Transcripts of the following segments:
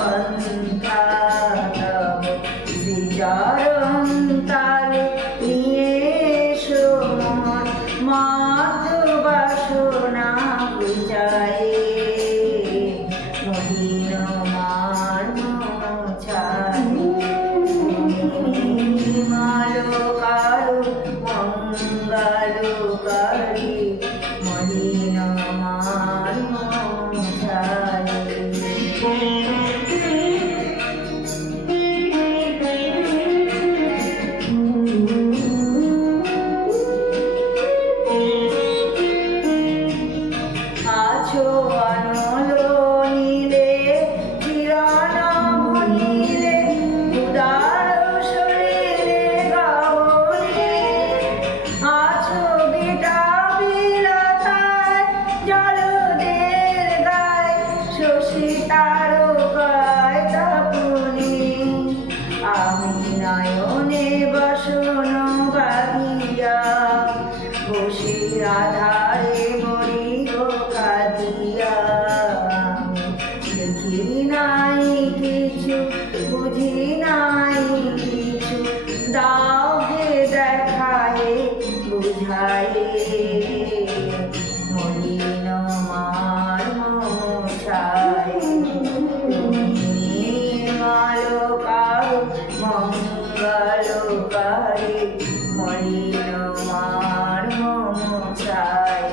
পন্থা তব শ্রীচরণ তালে নিয়ে এসো মোর মাধু বাসনা বুঝায়ে মলিন মার মোছায় মালকারু মঙ্গলকারী মলিন মার মোছায়। আছো আনল নীলে কিরণ ভুলিলে উদার শরীরে গাওনে আছো বিটা বিলাতায় জলদের গায় শশী তারকায় তপনে আমি নয়নে বসন বাঁধিয়া বসে আধারে মরি গো কাঁদিয়া দেখি নাই কিছু বুঝি নাই কিছু দাও হে দেখায়ে বুঝায়ে মলিন মার মোছায় তুমি নির্মলকারু মঙ্গলকারী মলিন মার মোছায়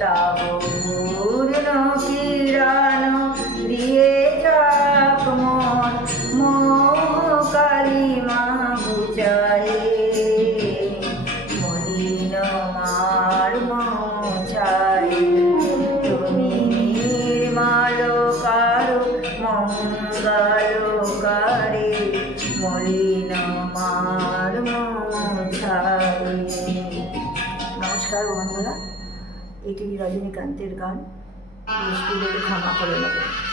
তব পূর্ণ কিরণ দিয়ে যাক মন মোহ কালিমা বুঝায়ে মলিন মার মোছায় তুমি নির্মলকারু মঙ্গলকারী মলিন মার মোছায়। নমস্কার বন্ধুরা, এটি রজনীকান্তের গান। বৃষ্টি বলে ক্ষমা করে নেবেন।